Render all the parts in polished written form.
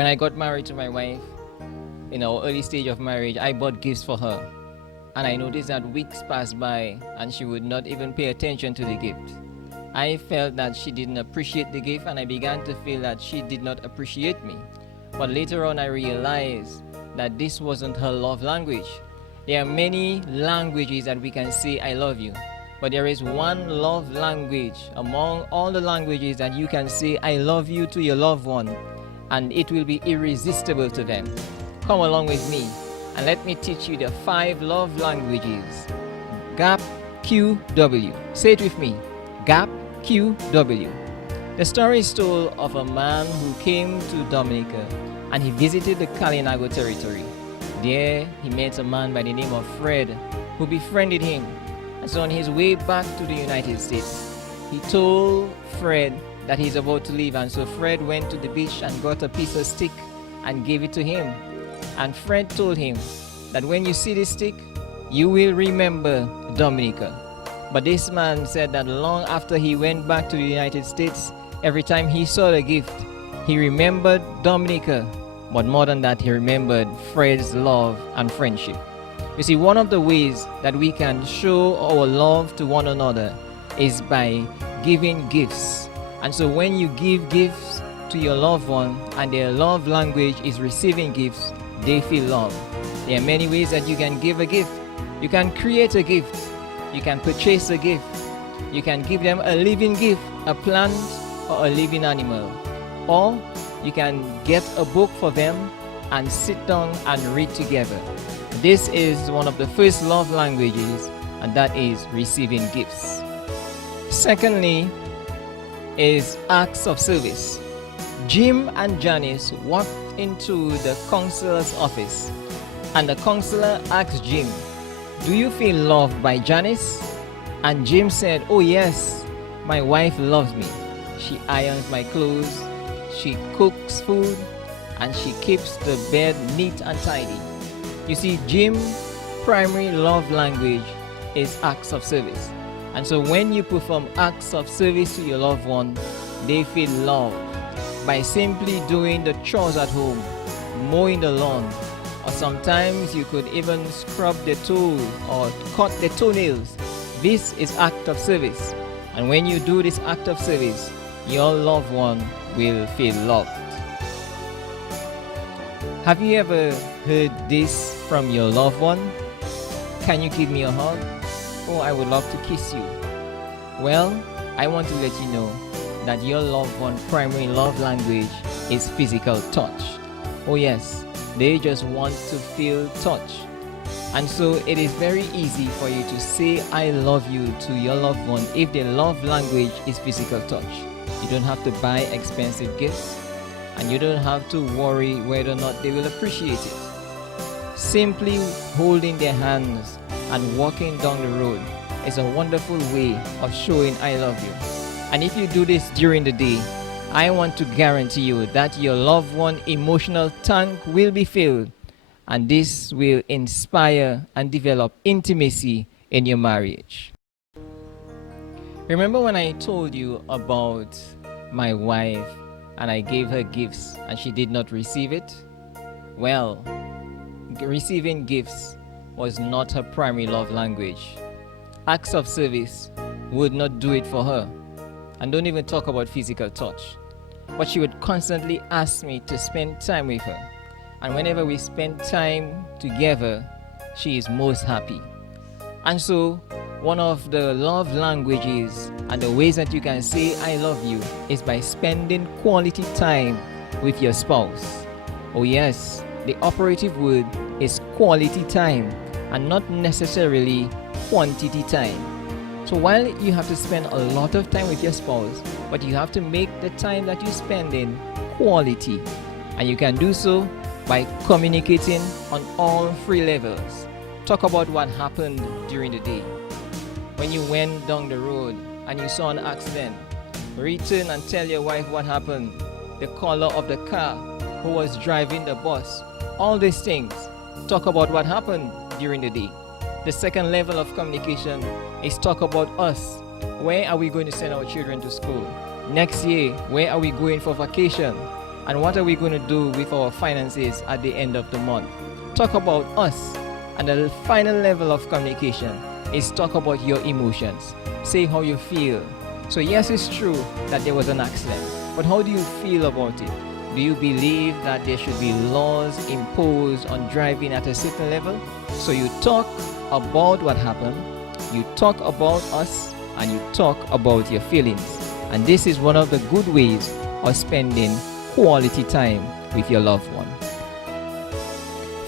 When I got married to my wife, in our early stage of marriage, I bought gifts for her. And I noticed that weeks passed by and she would not even pay attention to the gift. I felt that she didn't appreciate the gift, and I began to feel that she did not appreciate me. But later on I realized that this wasn't her love language. There are many languages that we can say I love you, but there is one love language among all the languages that you can say I love you to your loved one, and it will be irresistible to them. Come along with me and let me teach you the 5 love languages. GAP QW. Say it with me. GAP QW. The story is told of a man who came to Dominica and he visited the Kalinago territory. There he met a man by the name of Fred who befriended him. And so on his way back to the United States, he told Fred that he's about to leave, and so Fred went to the beach and got a piece of stick and gave it to him. And Fred told him that when you see this stick, you will remember Dominica. But this man said that long after he went back to the United States, every time he saw the gift, he remembered Dominica, but more than that, he remembered Fred's love and friendship. You see, one of the ways that we can show our love to one another is by giving gifts. And so when you give gifts to your loved one and their love language is receiving gifts, they feel love. There are many ways that you can give a gift. You can create a gift. You can purchase a gift. You can give them a living gift, a plant or a living animal. Or you can get a book for them and sit down and read together. This is one of the first love languages, and that is receiving gifts. Secondly is acts of service. Jim and Janice walked into the counselor's office, and the counselor asked Jim, "Do you feel loved by Janice?" And Jim said, "Oh yes, my wife loves me. She irons my clothes, she cooks food, and she keeps the bed neat and tidy." You see, Jim's primary love language is acts of service. And so when you perform acts of service to your loved one, they feel loved by simply doing the chores at home, mowing the lawn, or sometimes you could even scrub the toes or cut the toenails. This is act of service. And when you do this act of service, your loved one will feel loved. Have you ever heard this from your loved one? "Can you give me a hug?" "Oh, I would love to kiss you." Well, I want to let you know that your loved one's primary love language is physical touch. Oh yes, they just want to feel touch. And so it is very easy for you to say "I love you" to your loved one if their love language is physical touch. You don't have to buy expensive gifts, and you don't have to worry whether or not they will appreciate it. Simply holding their hands and walking down the road is a wonderful way of showing "I love you." And if you do this during the day, I want to guarantee you that your loved one's emotional tank will be filled, and this will inspire and develop intimacy in your marriage. Remember when I told you about my wife and I gave her gifts and she did not receive it? Well, receiving gifts was not her primary love language. Acts of service would not do it for her. And don't even talk about physical touch. But she would constantly ask me to spend time with her. And whenever we spend time together, she is most happy. And so, one of the love languages and the ways that you can say "I love you" is by spending quality time with your spouse. Oh yes, the operative word is quality time and not necessarily quantity time. So while you have to spend a lot of time with your spouse, but you have to make the time that you spend in quality. And you can do so by communicating on all 3 levels. Talk about what happened during the day. When you went down the road and you saw an accident, return and tell your wife what happened, the color of the car, who was driving the bus, all these things. Talk about what happened during the day. The second level of communication is talk about us. Where are we going to send our children to school? Next year, where are we going for vacation? And what are we going to do with our finances at the end of the month? Talk about us. And the final level of communication is talk about your emotions. Say how you feel. So yes, it's true that there was an accident, but how do you feel about it? Do you believe that there should be laws imposed on driving at a certain level? So you talk about what happened, you talk about us, and you talk about your feelings. And this is one of the good ways of spending quality time with your loved one.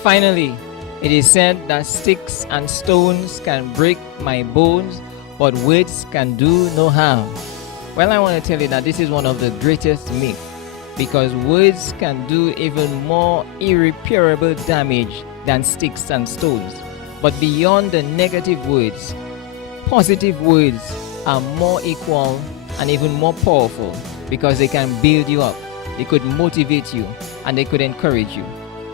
Finally, it is said that sticks and stones can break my bones, but words can do no harm. Well, I want to tell you that this is one of the greatest myths, because words can do even more irreparable damage than sticks and stones. But beyond the negative words, positive words are more equal and even more powerful, because they can build you up, they could motivate you, and they could encourage you.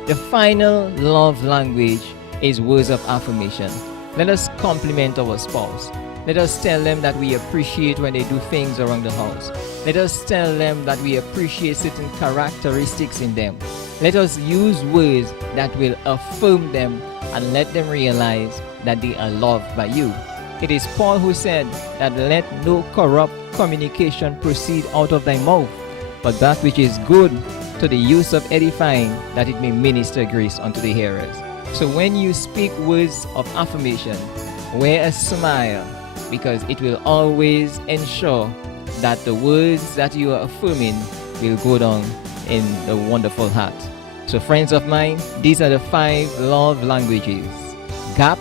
The final love language is words of affirmation. Let us compliment our spouse. Let us tell them that we appreciate when they do things around the house. Let us tell them that we appreciate certain characteristics in them. Let us use words that will affirm them and let them realize that they are loved by you. It is Paul who said that let no corrupt communication proceed out of thy mouth, but that which is good to the use of edifying, that it may minister grace unto the hearers. So when you speak words of affirmation, wear a smile, because it will always ensure that the words that you are affirming will go down in the wonderful heart. So friends of mine, these are the 5 love languages. GAP,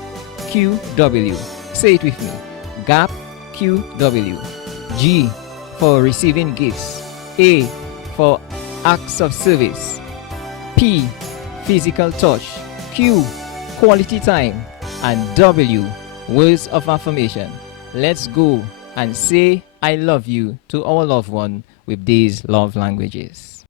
Q, W. Say it with me. GAP, Q, W. G for receiving gifts. A for acts of service. P, physical touch. Q, quality time. And W, words of affirmation. Let's go and say I love you to our loved one with these love languages.